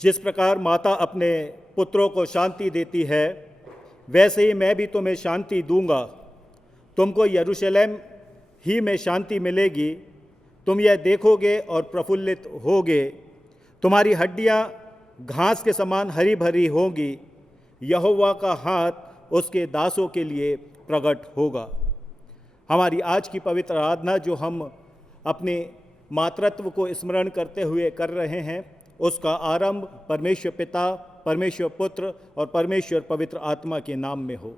जिस प्रकार माता अपने पुत्रों को शांति देती है, वैसे ही मैं भी तुम्हें शांति दूंगा। तुमको यरूशलेम ही में शांति मिलेगी। तुम यह देखोगे और प्रफुल्लित होगे। तुम्हारी हड्डियां घास के समान हरी भरी होंगी। यहोवा का हाथ उसके दासों के लिए प्रकट होगा। हमारी आज की पवित्र आराधना जो हम अपने मातृत्व को स्मरण करते हुए कर रहे हैं, उसका आरंभ परमेश्वर पिता, परमेश्वर पुत्र और परमेश्वर पवित्र आत्मा के नाम में हो।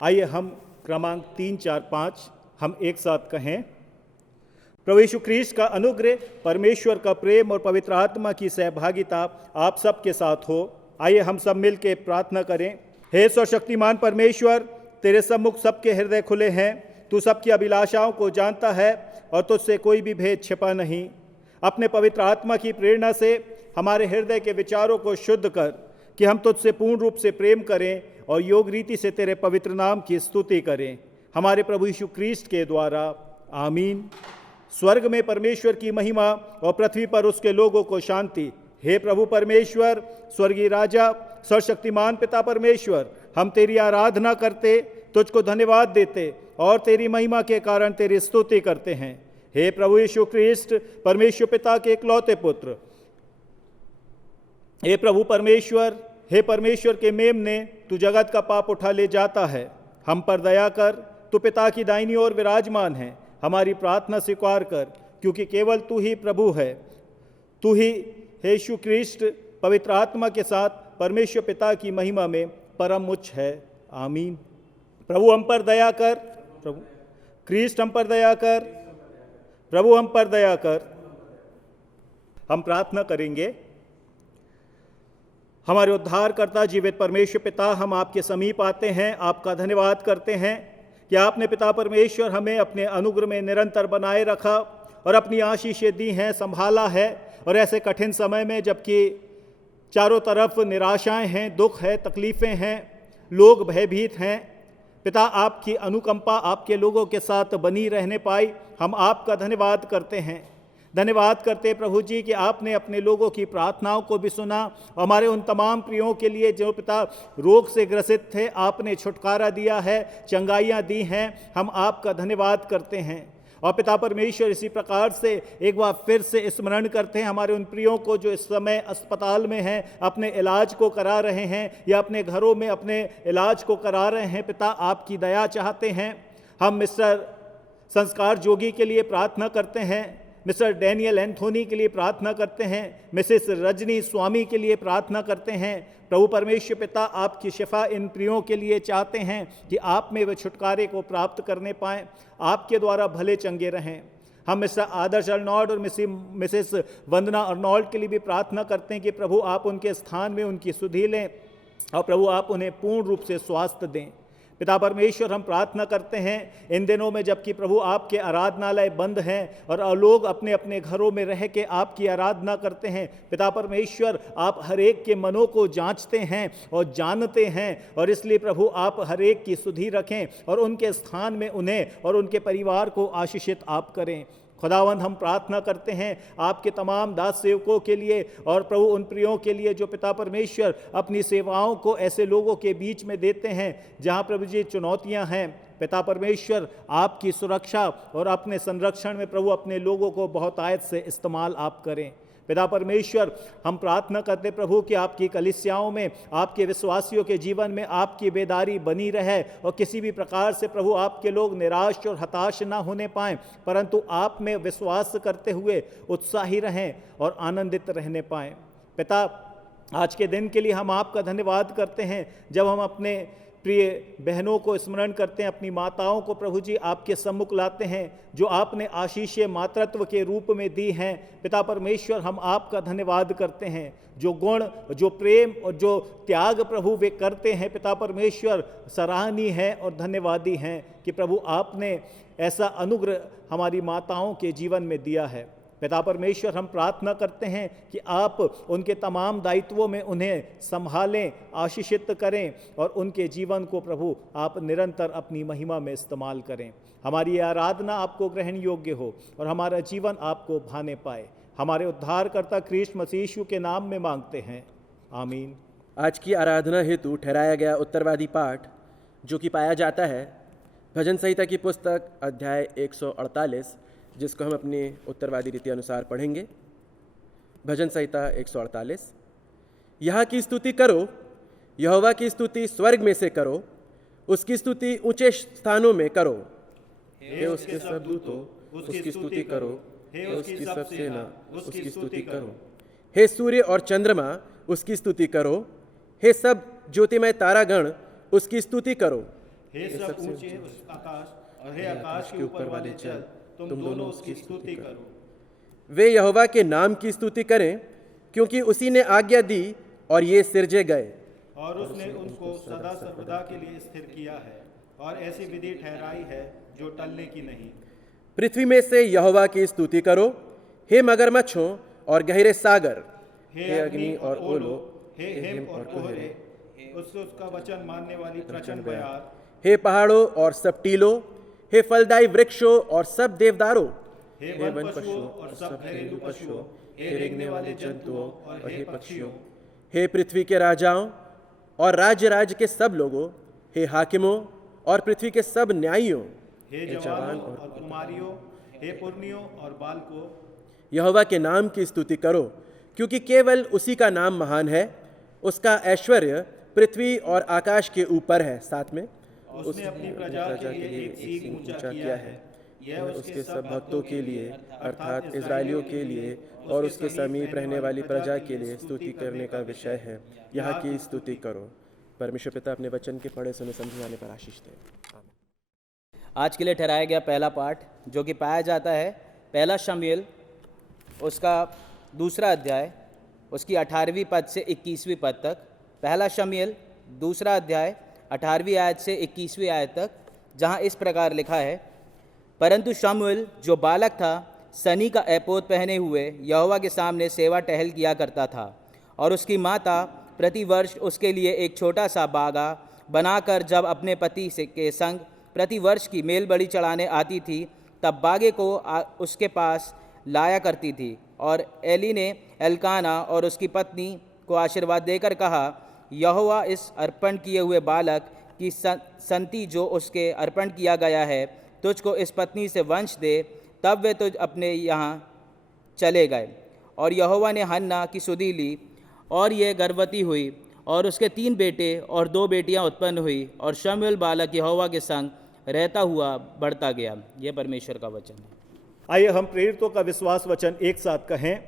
आइए हम क्रमांक 3, 4, 5 हम एक साथ कहें। प्रभु यीशु ख्रीस्त का अनुग्रह, परमेश्वर का प्रेम और पवित्र आत्मा की सहभागिता आप सब के साथ हो। आइए हम सब मिल के प्रार्थना करें। हे सर्वशक्तिमान परमेश्वर, तेरे सम्मुख सबके हृदय खुले हैं। तू सबकी अभिलाषाओं को जानता है और तुझसे कोई भी भेद छिपा नहीं। अपने पवित्र आत्मा की प्रेरणा से हमारे हृदय के विचारों को शुद्ध कर कि हम तुझसे पूर्ण रूप से प्रेम करें और योग रीति से तेरे पवित्र नाम की स्तुति करें, हमारे प्रभु यीशु ख्रीस्त के द्वारा। आमीन। स्वर्ग में परमेश्वर की महिमा और पृथ्वी पर उसके लोगों को शांति। हे प्रभु परमेश्वर, स्वर्गीय राजा, सर्वशक्तिमान पिता परमेश्वर, हम तेरी आराधना करते, तुझको धन्यवाद देते और तेरी महिमा के कारण तेरी स्तुति करते हैं। हे प्रभु यीशु ख्रीस्त, परमेश्वर पिता के इकलौते पुत्र, हे प्रभु परमेश्वर, हे परमेश्वर के मेमने, तू जगत का पाप उठा ले जाता है। हम पर दया कर, तू पिता की दाहिनी ओर विराजमान है। हमारी प्रार्थना स्वीकार कर, क्योंकि केवल तू ही प्रभु है। तू ही हे यीशु ख्रीस्त पवित्र आत्मा के साथ परमेश्वर पिता की महिमा में परम उच्च है। आमीन। प्रभु हम पर दया कर, प्रभु ख्रीस्त हम पर दया कर, प्रभु हम पर दया कर। हम प्रार्थना करेंगे। हमारे उद्धारकर्ता जीवित परमेश्वर पिता, हम आपके समीप आते हैं, आपका धन्यवाद करते हैं कि आपने पिता परमेश्वर हमें अपने अनुग्रह में निरंतर बनाए रखा और अपनी आशीषें दी हैं, संभाला है। और ऐसे कठिन समय में जबकि चारों तरफ निराशाएं हैं, दुख है, तकलीफ़ें हैं, लोग भयभीत हैं, पिता आपकी अनुकंपा आपके लोगों के साथ बनी रहने पाई। हम आपका धन्यवाद करते हैं। धन्यवाद करते प्रभु जी कि आपने अपने लोगों की प्रार्थनाओं को भी सुना। हमारे उन तमाम प्रियों के लिए जो पिता रोग से ग्रसित थे, आपने छुटकारा दिया है, चंगाइयाँ दी हैं। हम आपका धन्यवाद करते हैं। और पिता परमेश्वर, इसी प्रकार से एक बार फिर से स्मरण करते हैं हमारे उन प्रियों को जो इस समय अस्पताल में हैं, अपने इलाज को करा रहे हैं या अपने घरों में अपने इलाज को करा रहे हैं। पिता आपकी दया चाहते हैं। हम मिस्टर संस्कार जोगी के लिए प्रार्थना करते हैं, मिस्टर डैनियल एंथोनी के लिए प्रार्थना करते हैं, मिसेस रजनी स्वामी के लिए प्रार्थना करते हैं। प्रभु परमेश्वर पिता, आपकी शिफा इन प्रियों के लिए चाहते हैं कि आप में वे छुटकारे को प्राप्त करने पाएँ, आपके द्वारा भले चंगे रहें। हम मिस्टर आदर्श अर्नॉल्ड और मिसेस वंदना अर्नॉल्ड के लिए भी प्रार्थना करते हैं कि प्रभु आप उनके स्थान में उनकी सुधि लें और प्रभु आप उन्हें पूर्ण रूप से स्वास्थ्य दें। पिता परमेश्वर, हम प्रार्थना करते हैं इन दिनों में जबकि प्रभु आपके आराधनालय बंद हैं और लोग अपने अपने घरों में रह के आपकी आराधना करते हैं, पिता परमेश्वर आप हर एक के मनों को जांचते हैं और जानते हैं, और इसलिए प्रभु आप हर एक की सुधि रखें और उनके स्थान में उन्हें और उनके परिवार को आशीषित आप करें। खुदावंद, हम प्रार्थना करते हैं आपके तमाम दास सेवकों के लिए और प्रभु उन प्रियों के लिए जो पिता परमेश्वर अपनी सेवाओं को ऐसे लोगों के बीच में देते हैं जहां प्रभु जी चुनौतियां हैं, पिता परमेश्वर आपकी सुरक्षा और अपने संरक्षण में प्रभु अपने लोगों को बहुत आयत से इस्तेमाल आप करें। पिता परमेश्वर, हम प्रार्थना करते प्रभु कि आपकी कलीसियाओं में, आपके विश्वासियों के जीवन में आपकी बेदारी बनी रहे और किसी भी प्रकार से प्रभु आपके लोग निराश और हताश ना होने पाएं, परंतु आप में विश्वास करते हुए उत्साही रहें और आनंदित रहने पाएं। पिता, आज के दिन के लिए हम आपका धन्यवाद करते हैं। जब हम अपने प्रिय बहनों को स्मरण करते हैं, अपनी माताओं को प्रभु जी आपके सम्मुख लाते हैं, जो आपने आशीषीय मातृत्व के रूप में दी हैं। पिता परमेश्वर, हम आपका धन्यवाद करते हैं। जो गुण, जो प्रेम और जो त्याग प्रभु वे करते हैं, पिता परमेश्वर सराहनीय है और धन्यवादी हैं कि प्रभु आपने ऐसा अनुग्रह हमारी माताओं के जीवन में दिया है। पिता परमेश्वर, हम प्रार्थना करते हैं कि आप उनके तमाम दायित्वों में उन्हें संभालें, आशीषित करें और उनके जीवन को प्रभु आप निरंतर अपनी महिमा में इस्तेमाल करें। हमारी ये आराधना आपको ग्रहण योग्य हो और हमारा जीवन आपको भाने पाए। हमारे उद्धारकर्ता ख्रीष्ट मसीह यीशु के नाम में मांगते हैं, आमीन। आज की आराधना हेतु ठहराया गया उत्तरवादी पाठ जो कि पाया जाता है भजन संहिता की पुस्तक अध्याय 148, जिसको हम अपनी उत्तरवादी रीति अनुसार पढ़ेंगे। भजन संहिता 148। यहाँ की स्तुति करो, यहोवा की स्तुति स्वर्ग में से करो, उसकी स्तुति ऊंचे स्थानों में करो। हे उसके सब दूतों, उसकी स्तुति करो। हे उसकी सब सेना, उसकी स्तुति करो। हे सूर्य और चंद्रमा, उसकी स्तुति करो। हे सब ज्योतिमय तारागण, उसकी स्तुति करो। हे सब ऊंचे आकाश और हे आकाश के ऊपर वाले जल, तुम दोनों उसकी स्तुति करो। वे यहोवा के नाम की स्तुति करें, क्योंकि उसी ने आज्ञा दी और ये सिरजे गए। और उसने उनको सदा सर्वदा के लिए स्थिर किया है और ऐसी विधि ठहराई है जो टलने की नहीं। पृथ्वी में से यहोवा की स्तुति करो, हे मगरमच्छों और गहरे सागर, हे अग्नि और ओलो, हे हिम और कोहरे, उसका वचन मानने वाली प्रचंड बयार, हे पहाड़ों और सब टीलों, हे फलदायी वृक्षों और सब देवदारों, हे वन पशुओं और सब घरेलू पशुओं, हे रेंगने वाले जंतुओं और हे पक्षियों, हे पृथ्वी के राजाओं और राज्य के सब लोगों, हे हाकिमों और पृथ्वी के सब न्यायियों, हे जवानों और कुमारियों, हे पुरनियों और बालकों। यहोवा के नाम की स्तुति करो, क्योंकि केवल उसी का नाम महान है। उसका ऐश्वर्य पृथ्वी और आकाश के ऊपर है। साथ में उसने अपनी प्रजा के लिए एक सींग ऊंचा किया है। यह उसके सब भक्तों के लिए अर्थात इजरायलियों के लिए और उसके समीप रहने वाली प्रजा के लिए स्तुति करने का विषय है। यहाँ की स्तुति करो। परमेश्वर पिता अपने वचन के पढ़े सुने समझे आने पर आशीष दे। आज के लिए ठहराया गया पहला पाठ जो कि पाया जाता है पहला शमूएल उसका 2 अध्याय उसकी 18वीं पद से 21वीं पद तक। पहला शमूएल 2 अध्याय 18वीं आयत से 21वीं आयत तक, जहाँ इस प्रकार लिखा है, परंतु शमूएल जो बालक था सनी का एपोद पहने हुए यहोवा के सामने सेवा टहल किया करता था, और उसकी माता प्रतिवर्ष उसके लिए एक छोटा सा बागा बनाकर जब अपने पति से के संग प्रतिवर्ष की मेल बलि चढ़ाने आती थी तब बागे को उसके पास लाया करती थी। और एली ने एल्काना और उसकी पत्नी को आशीर्वाद देकर कहा, यहोवा इस अर्पण किए हुए बालक की संति जो उसके अर्पण किया गया है तुझको इस पत्नी से वंश दे। तब वे तुझ अपने यहाँ चले गए। और यहोवा ने हन्ना की सुधि ली और यह गर्भवती हुई और उसके 3 बेटे और 2 बेटियां उत्पन्न हुई, और शमूएल बालक यहोवा के संग रहता हुआ बढ़ता गया। यह परमेश्वर का वचन है। आइए हम प्रेरितों का विश्वास वचन एक साथ कहें।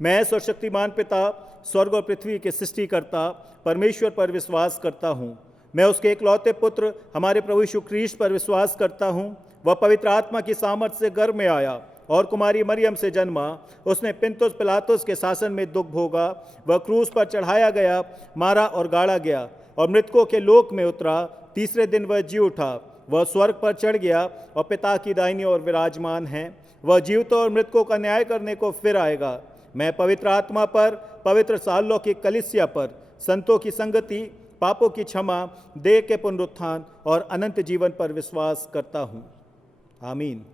मैं सर्वशक्तिमान पिता स्वर्ग और पृथ्वी के सृष्टिकर्ता परमेश्वर पर विश्वास करता हूँ। मैं उसके इकलौते पुत्र हमारे प्रभु यीशु ख्रीष्ट पर विश्वास करता हूँ। वह पवित्र आत्मा की सामर्थ से गर्भ में आया और कुमारी मरियम से जन्मा। उसने पिलातुस पिलातुस के शासन में दुख भोगा। वह क्रूस पर चढ़ाया गया, मारा और गाड़ा गया और मृतकों के लोक में उतरा। तीसरे दिन वह जी उठा। वह स्वर्ग पर चढ़ गया और पिता की दाहिनी ओर विराजमान है। वह जीवितों और मृतकों का न्याय करने को फिर आएगा। मैं पवित्र आत्मा पर, पवित्र सार्वलौकिक कलीसिया पर, संतों की संगति, पापों की क्षमा, देह के पुनरुत्थान और अनंत जीवन पर विश्वास करता हूँ। आमीन।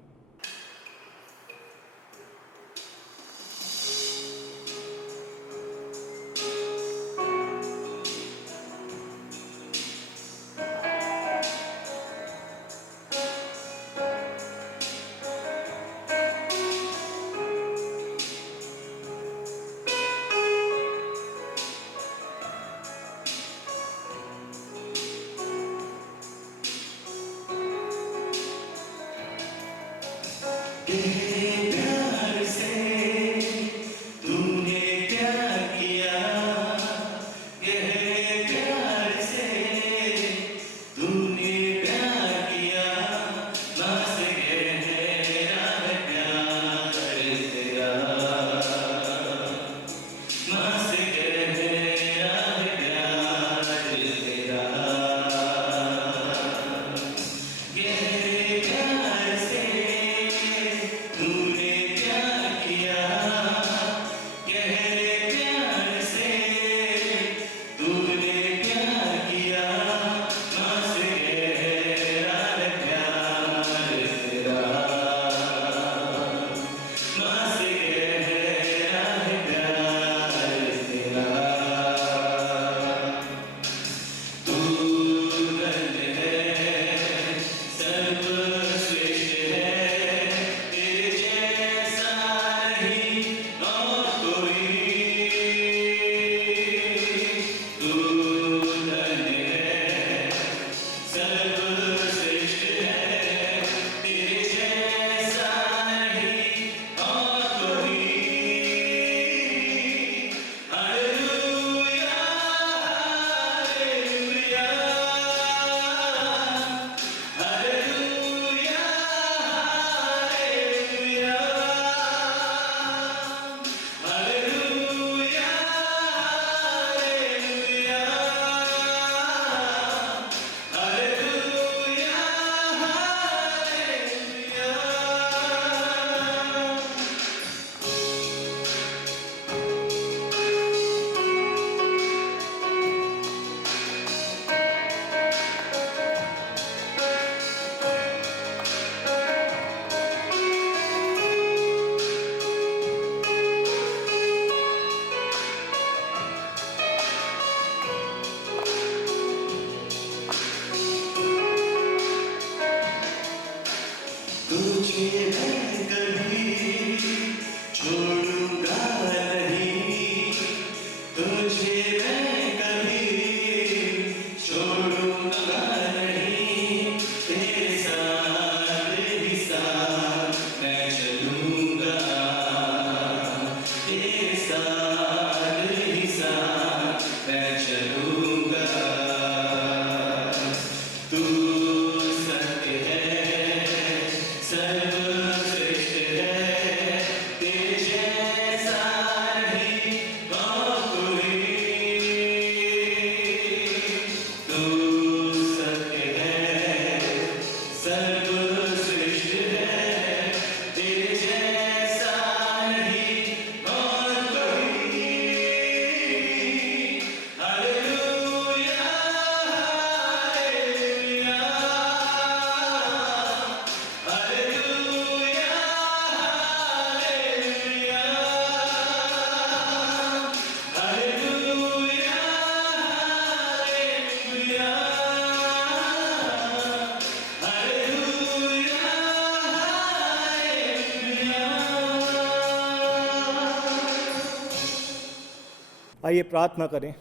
आइए प्रार्थना करें।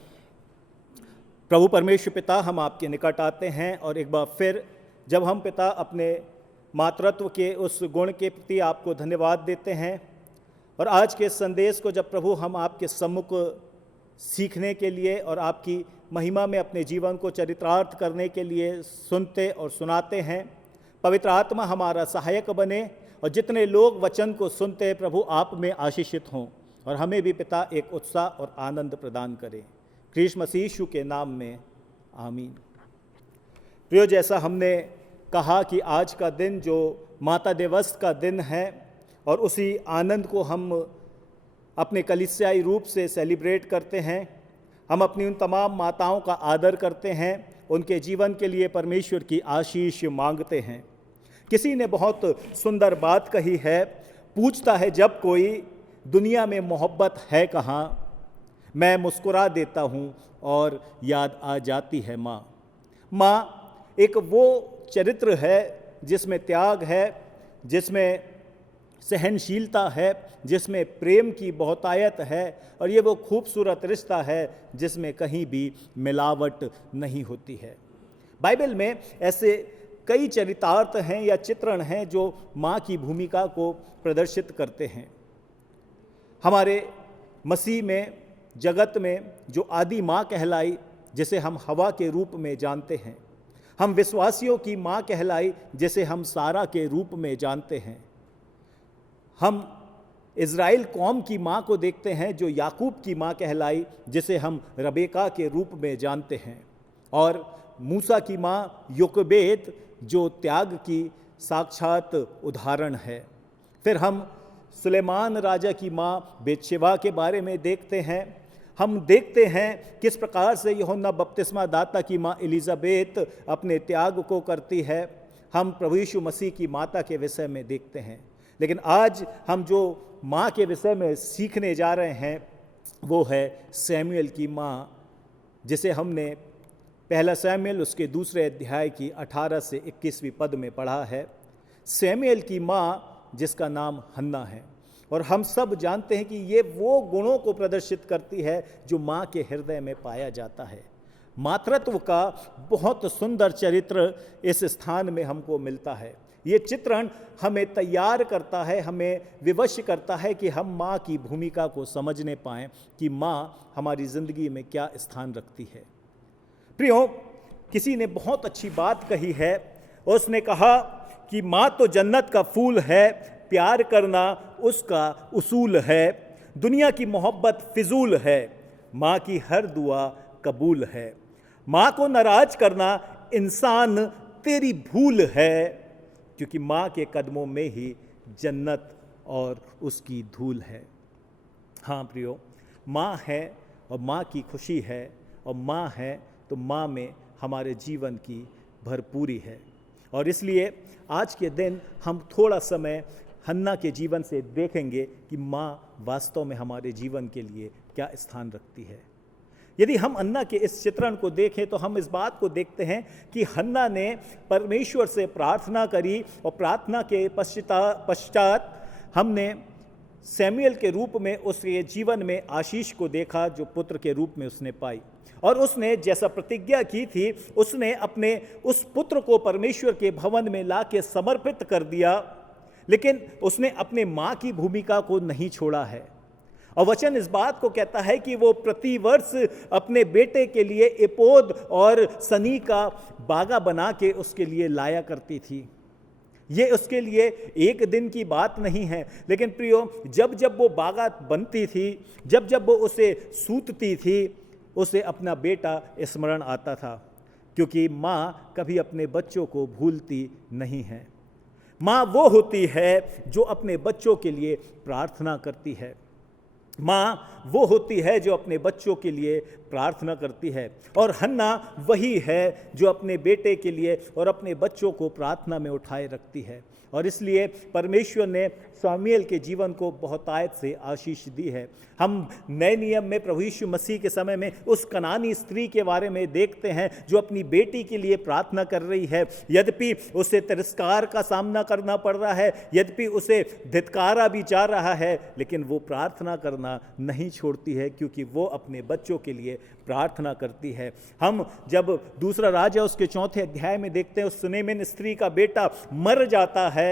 प्रभु परमेश्वर पिता, हम आपके निकट आते हैं और एक बार फिर जब हम पिता अपने मातृत्व के उस गुण के प्रति आपको धन्यवाद देते हैं और आज के संदेश को जब प्रभु हम आपके सम्मुख सीखने के लिए और आपकी महिमा में अपने जीवन को चरितार्थ करने के लिए सुनते और सुनाते हैं, पवित्र आत्मा हमारा सहायक बने और जितने लोग वचन को सुनते हैं प्रभु आप में आशीषित हों और हमें भी पिता एक उत्साह और आनंद प्रदान करें। कृष्ण मसीह यीशु के नाम में आमीन। प्रियो, जैसा हमने कहा कि आज का दिन जो माता दिवस का दिन है और उसी आनंद को हम अपने कलीसियाई रूप से सेलिब्रेट करते हैं। हम अपनी उन तमाम माताओं का आदर करते हैं, उनके जीवन के लिए परमेश्वर की आशीष मांगते हैं। किसी ने बहुत सुंदर बात कही है, पूछता है जब कोई दुनिया में मोहब्बत है कहाँ, मैं मुस्कुरा देता हूँ और याद आ जाती है माँ। माँ एक वो चरित्र है जिसमें त्याग है, जिसमें सहनशीलता है, जिसमें प्रेम की बहुतायत है और ये वो खूबसूरत रिश्ता है जिसमें कहीं भी मिलावट नहीं होती है। बाइबल में ऐसे कई चरितार्थ हैं या चित्रण हैं जो माँ की भूमिका को प्रदर्शित करते हैं। हमारे मसीह में, जगत में जो आदि माँ कहलाई, जिसे हम हवा के रूप में जानते हैं, हम विश्वासियों की माँ कहलाई, जिसे हम सारा के रूप में जानते हैं। हम इज़राइल कौम की माँ को देखते हैं जो याकूब की माँ कहलाई, जिसे हम रबेका के रूप में जानते हैं, और मूसा की माँ योकेबेद जो त्याग की साक्षात उदाहरण है। फिर हम सुलेमान राजा की माँ बेतशेबा के बारे में देखते हैं। हम देखते हैं किस प्रकार से यूहन्ना बपतिस्मा दाता की माँ एलिजाबेत अपने त्याग को करती है। हम प्रभु यीशु मसीह की माता के विषय में देखते हैं। लेकिन आज हम जो माँ के विषय में सीखने जा रहे हैं वो है सैमुएल की माँ, जिसे हमने पहला सैमुएल उसके दूसरे अध्याय की 18 से 21वीं पद में पढ़ा है। सैमुएल की माँ जिसका नाम हन्ना है, और हम सब जानते हैं कि ये वो गुणों को प्रदर्शित करती है जो माँ के हृदय में पाया जाता है। मातृत्व का बहुत सुंदर चरित्र इस स्थान में हमको मिलता है। ये चित्रण हमें तैयार करता है, हमें विवश करता है कि हम माँ की भूमिका को समझने पाएं कि माँ हमारी ज़िंदगी में क्या स्थान रखती है। प्रियो, किसी ने बहुत अच्छी बात कही है। उसने कहा कि माँ तो जन्नत का फूल है, प्यार करना उसका उसूल है, दुनिया की मोहब्बत फिजूल है, माँ की हर दुआ कबूल है, माँ को नाराज करना इंसान तेरी भूल है, क्योंकि माँ के कदमों में ही जन्नत और उसकी धूल है। हाँ प्रियो, माँ है और माँ की खुशी है, और माँ है तो माँ में हमारे जीवन की भरपूरी है। और इसलिए आज के दिन हम थोड़ा समय हन्ना के जीवन से देखेंगे कि माँ वास्तव में हमारे जीवन के लिए क्या स्थान रखती है। यदि हम हन्ना के इस चित्रण को देखें तो हम इस बात को देखते हैं कि हन्ना ने परमेश्वर से प्रार्थना करी, और प्रार्थना के पश्चात हमने सैमुएल के रूप में उसके जीवन में आशीष को देखा जो पुत्र के रूप में उसने पाई। और उसने जैसा प्रतिज्ञा की थी, उसने अपने उस पुत्र को परमेश्वर के भवन में लाके समर्पित कर दिया, लेकिन उसने अपने माँ की भूमिका को नहीं छोड़ा है। और वचन इस बात को कहता है कि वो प्रतिवर्ष अपने बेटे के लिए एपोद और सनी का बागा बना के उसके लिए लाया करती थी। ये उसके लिए एक दिन की बात नहीं है, लेकिन प्रियो, जब जब वो बागा बनती थी, जब जब वो उसे सूतती थी, उसे अपना बेटा स्मरण आता था, क्योंकि माँ कभी अपने बच्चों को भूलती नहीं है। माँ वो होती है जो अपने बच्चों के लिए प्रार्थना करती है। माँ वो होती है जो अपने बच्चों के लिए प्रार्थना करती है, और हन्ना वही है जो अपने बेटे के लिए और अपने बच्चों को प्रार्थना में उठाए रखती है। और इसलिए परमेश्वर ने सामुएल के जीवन को बहुतायत से आशीष दी है। हम नए नियम में प्रभु यीशु मसीह के समय में उस कनानी स्त्री के बारे में देखते हैं जो अपनी बेटी के लिए प्रार्थना कर रही है। यद्यपि उसे तिरस्कार का सामना करना पड़ रहा है, यद्यपि उसे धिक्कारा भी जा रहा है, लेकिन वो प्रार्थना करना नहीं छोड़ती है, क्योंकि वो अपने बच्चों के लिए प्रार्थना करती है। हम जब दूसरा राजा उसके 4 अध्याय में देखते हैं, उस सुनेमिन स्त्री का बेटा मर जाता है,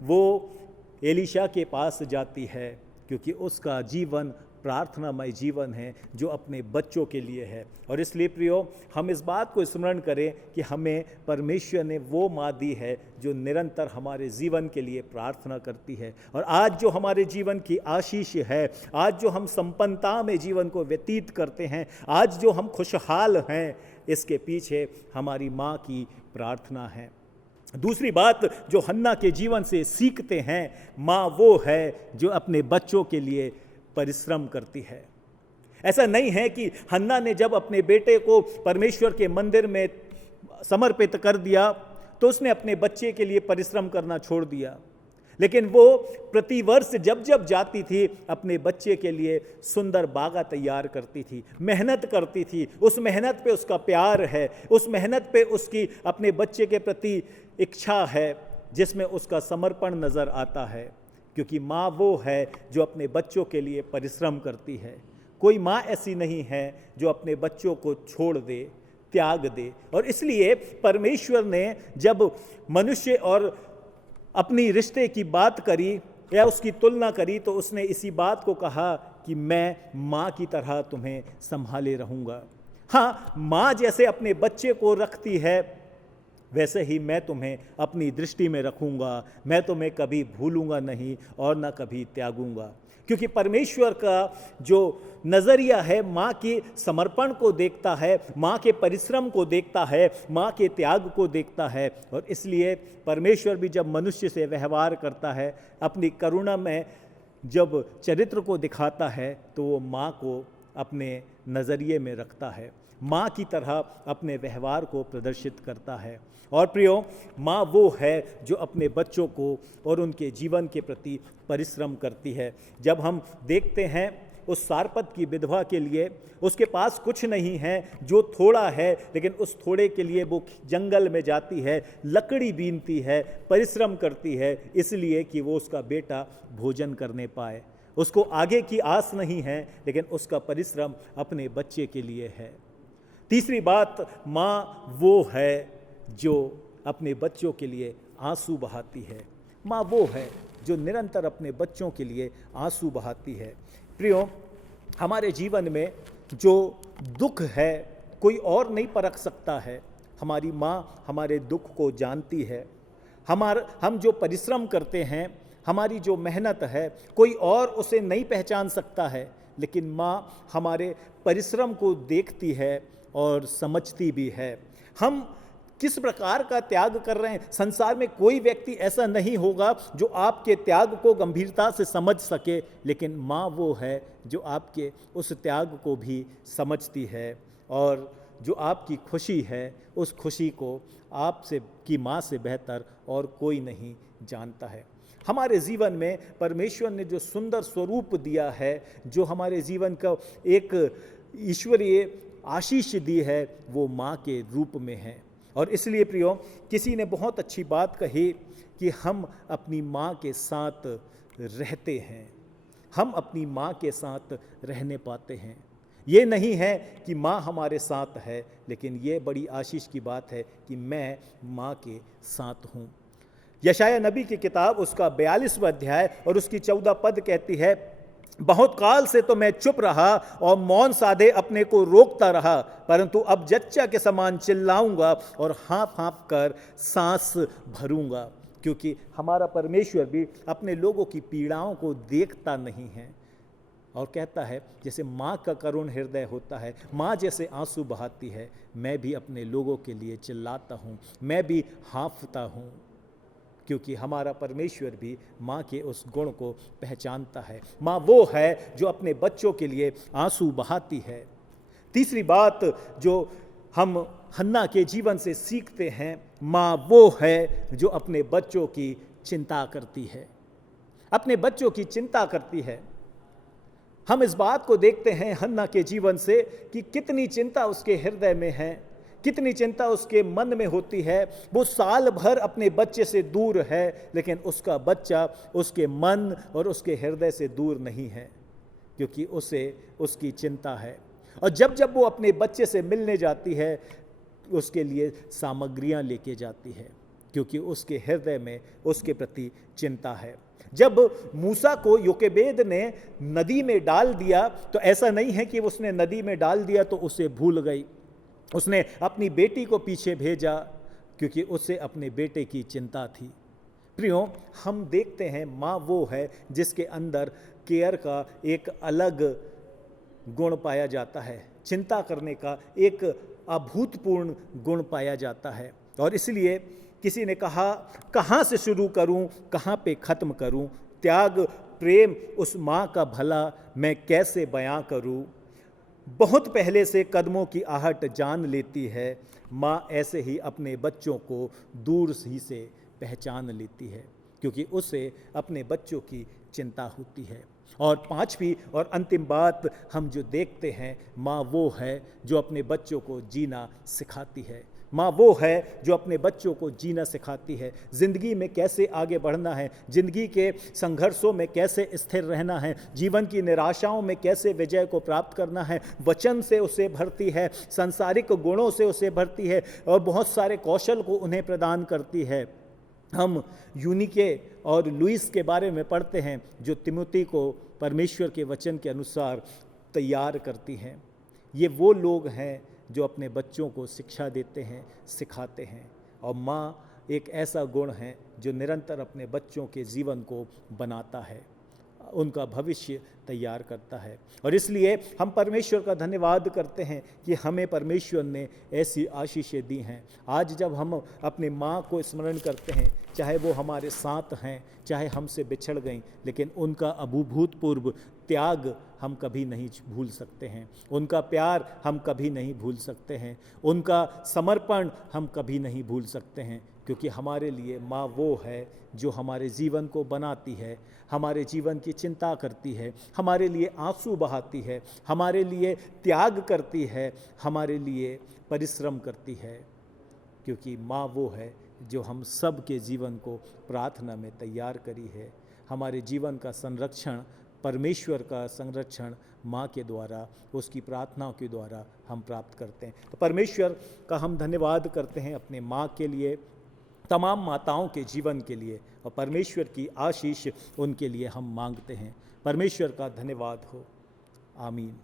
वो एलीशा के पास जाती है, क्योंकि उसका जीवन प्रार्थनामय जीवन है जो अपने बच्चों के लिए है। और इसलिए प्रियो, हम इस बात को स्मरण करें कि हमें परमेश्वर ने वो माँ दी है जो निरंतर हमारे जीवन के लिए प्रार्थना करती है। और आज जो हमारे जीवन की आशीष है, आज जो हम संपन्नता में जीवन को व्यतीत करते हैं, आज जो हम खुशहाल हैं, इसके पीछे हमारी माँ की प्रार्थना है। दूसरी बात जो हन्ना के जीवन से सीखते हैं, माँ वो है जो अपने बच्चों के लिए परिश्रम करती है। ऐसा नहीं है कि हन्ना ने जब अपने बेटे को परमेश्वर के मंदिर में समर्पित कर दिया तो उसने अपने बच्चे के लिए परिश्रम करना छोड़ दिया, लेकिन वो प्रतिवर्ष जब जब जाती थी अपने बच्चे के लिए सुंदर बागा तैयार करती थी, मेहनत करती थी। उस मेहनत पे उसका प्यार है, उस मेहनत पे उसकी अपने बच्चे के प्रति इच्छा है, जिसमें उसका समर्पण नज़र आता है, क्योंकि माँ वो है जो अपने बच्चों के लिए परिश्रम करती है। कोई माँ ऐसी नहीं है जो अपने बच्चों को छोड़ दे, त्याग दे। और इसलिए परमेश्वर ने जब मनुष्य और अपनी रिश्ते की बात करी या उसकी तुलना करी तो उसने इसी बात को कहा कि मैं माँ की तरह तुम्हें संभाले रहूँगा। हाँ, माँ जैसे अपने बच्चे को रखती है वैसे ही मैं तुम्हें अपनी दृष्टि में रखूँगा, मैं तुम्हें कभी भूलूँगा नहीं और न कभी त्यागूँगा। क्योंकि परमेश्वर का जो नज़रिया है माँ के समर्पण को देखता है, माँ के परिश्रम को देखता है, माँ के त्याग को देखता है। और इसलिए परमेश्वर भी जब मनुष्य से व्यवहार करता है, अपनी करुणा में जब चरित्र को दिखाता है, तो वो माँ को अपने नज़रिए में रखता है, माँ की तरह अपने व्यवहार को प्रदर्शित करता है। और प्रियो, माँ वो है जो अपने बच्चों को और उनके जीवन के प्रति परिश्रम करती है। जब हम देखते हैं उस सारपत की विधवा के लिए, उसके पास कुछ नहीं है, जो थोड़ा है, लेकिन उस थोड़े के लिए वो जंगल में जाती है, लकड़ी बीनती है, परिश्रम करती है, इसलिए कि वो उसका बेटा भोजन करने पाए। उसको आगे की आस नहीं है, लेकिन उसका परिश्रम अपने बच्चे के लिए है। तीसरी बात, माँ वो है जो अपने बच्चों के लिए आंसू बहाती है। माँ वो है जो निरंतर अपने बच्चों के लिए आंसू बहाती है। प्रियो, हमारे जीवन में जो दुख है कोई और नहीं परख सकता है। हमारी माँ हमारे दुख को जानती है। हम जो परिश्रम करते हैं, हमारी जो मेहनत है, कोई और उसे नहीं पहचान सकता है, लेकिन माँ हमारे परिश्रम को देखती है और समझती भी है। हम किस प्रकार का त्याग कर रहे हैं, संसार में कोई व्यक्ति ऐसा नहीं होगा जो आपके त्याग को गंभीरता से समझ सके, लेकिन माँ वो है जो आपके उस त्याग को भी समझती है। और जो आपकी खुशी है, उस खुशी को आपसे की माँ से बेहतर और कोई नहीं जानता है। हमारे जीवन में परमेश्वर ने जो सुंदर स्वरूप दिया है, जो हमारे जीवन का एक ईश्वरीय आशीष दी है, वो माँ के रूप में है। और इसलिए प्रियो, किसी ने बहुत अच्छी बात कही कि हम अपनी माँ के साथ रहते हैं, हम अपनी माँ के साथ रहने पाते हैं। ये नहीं है कि माँ हमारे साथ है, लेकिन ये बड़ी आशीष की बात है कि मैं माँ के साथ हूँ। यशाया नबी की किताब उसका 42वां अध्याय और उसकी 14 पद कहती है, बहुत काल से तो मैं चुप रहा और मौन साधे अपने को रोकता रहा, परंतु अब जच्चा के समान चिल्लाऊंगा और हाँफ हाँफ कर सांस भरूंगा। क्योंकि हमारा परमेश्वर भी अपने लोगों की पीड़ाओं को देखता नहीं है और कहता है, जैसे माँ का करुण हृदय होता है, माँ जैसे आंसू बहाती है, मैं भी अपने लोगों के लिए चिल्लाता हूँ, मैं भी हाँफता हूँ। क्योंकि हमारा परमेश्वर भी माँ के उस गुण को पहचानता है। माँ वो है जो अपने बच्चों के लिए आंसू बहाती है। तीसरी बात जो हम हन्ना के जीवन से सीखते हैं, माँ वो है जो अपने बच्चों की चिंता करती है, अपने बच्चों की चिंता करती है। हम इस बात को देखते हैं हन्ना के जीवन से कि कितनी चिंता उसके हृदय में है, कितनी चिंता उसके मन में होती है। वो साल भर अपने बच्चे से दूर है, लेकिन उसका बच्चा उसके मन और उसके हृदय से दूर नहीं है, क्योंकि उसे उसकी चिंता है। और जब जब वो अपने बच्चे से मिलने जाती है, उसके लिए सामग्रियां लेके जाती है, क्योंकि उसके हृदय में उसके प्रति चिंता है। जब मूसा को योकेबेद ने नदी में डाल दिया, तो ऐसा नहीं है कि उसने नदी में डाल दिया तो उसे भूल गई। उसने अपनी बेटी को पीछे भेजा, क्योंकि उसे अपने बेटे की चिंता थी। प्रियो, हम देखते हैं माँ वो है जिसके अंदर केयर का एक अलग गुण पाया जाता है, चिंता करने का एक अभूतपूर्ण गुण पाया जाता है। और इसलिए किसी ने कहा, कहाँ से शुरू करूं, कहाँ पे ख़त्म करूं, त्याग प्रेम उस माँ का भला मैं कैसे बयां करूं। बहुत पहले से कदमों की आहट जान लेती है, माँ ऐसे ही अपने बच्चों को दूर ही से पहचान लेती है, क्योंकि उसे अपने बच्चों की चिंता होती है। और पांचवी और अंतिम बात हम जो देखते हैं, माँ वो है जो अपने बच्चों को जीना सिखाती है। माँ वो है जो अपने बच्चों को जीना सिखाती है, ज़िंदगी में कैसे आगे बढ़ना है, ज़िंदगी के संघर्षों में कैसे स्थिर रहना है, जीवन की निराशाओं में कैसे विजय को प्राप्त करना है। वचन से उसे भरती है, सांसारिक गुणों से उसे भरती है और बहुत सारे कौशल को उन्हें प्रदान करती है। हम यूनिके और लुइस के बारे में पढ़ते हैं जो तिमोथी को परमेश्वर के वचन के अनुसार तैयार करती हैं। ये वो लोग हैं जो अपने बच्चों को शिक्षा देते हैं, सिखाते हैं। और माँ एक ऐसा गुण है जो निरंतर अपने बच्चों के जीवन को बनाता है, उनका भविष्य तैयार करता है। और इसलिए हम परमेश्वर का धन्यवाद करते हैं कि हमें परमेश्वर ने ऐसी आशीषें दी हैं। आज जब हम अपनी माँ को स्मरण करते हैं, चाहे वो हमारे साथ हैं, चाहे हमसे बिछड़ गईं, लेकिन उनका अभूतपूर्व त्याग हम कभी नहीं भूल सकते हैं, उनका प्यार हम कभी नहीं भूल सकते हैं, उनका समर्पण हम कभी नहीं भूल सकते हैं। क्योंकि हमारे लिए माँ वो है जो हमारे जीवन को बनाती है, हमारे जीवन की चिंता करती है, हमारे लिए आंसू बहाती है, हमारे लिए त्याग करती है, हमारे लिए परिश्रम करती है। क्योंकि माँ वो है जो हम सब के जीवन को प्रार्थना में तैयार करी है। हमारे जीवन का संरक्षण, परमेश्वर का संरक्षण माँ के द्वारा, उसकी प्रार्थनाओं के द्वारा हम प्राप्त करते हैं। तो परमेश्वर का हम धन्यवाद करते हैं अपने माँ के लिए, तमाम माताओं के जीवन के लिए, और परमेश्वर की आशीष उनके लिए हम मांगते हैं। परमेश्वर का धन्यवाद हो। आमीन।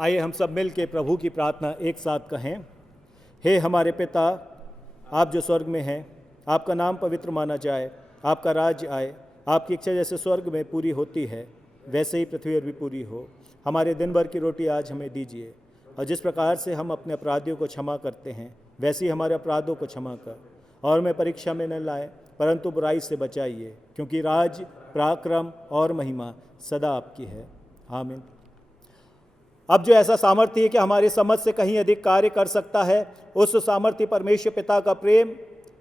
आइए हम सब मिल के प्रभु की प्रार्थना एक साथ कहें। हे हमारे पिता, आप जो स्वर्ग में हैं, आपका नाम पवित्र माना जाए, आपका राज्य आए, आपकी इच्छा जैसे स्वर्ग में पूरी होती है वैसे ही पृथ्वी पर भी पूरी हो। हमारे दिन भर की रोटी आज हमें दीजिए, और जिस प्रकार से हम अपने अपराधियों को क्षमा करते हैं वैसे ही हमारे अपराधों को क्षमा कर, और हमें परीक्षा में न लाए परंतु बुराई से बचाइए, क्योंकि राज, पराक्रम और महिमा सदा आपकी है। आमीन। अब जो ऐसा सामर्थ्य है कि हमारी समझ से कहीं अधिक कार्य कर सकता है, उस सामर्थ्य परमेश्वर पिता का प्रेम,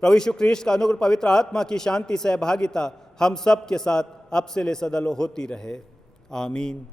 प्रभु यीशु ख्रीष्ट का अनुग्रह, पवित्र आत्मा की शांति, सहभागिता हम सब के साथ अब से ले सदा होती रहे। आमीन।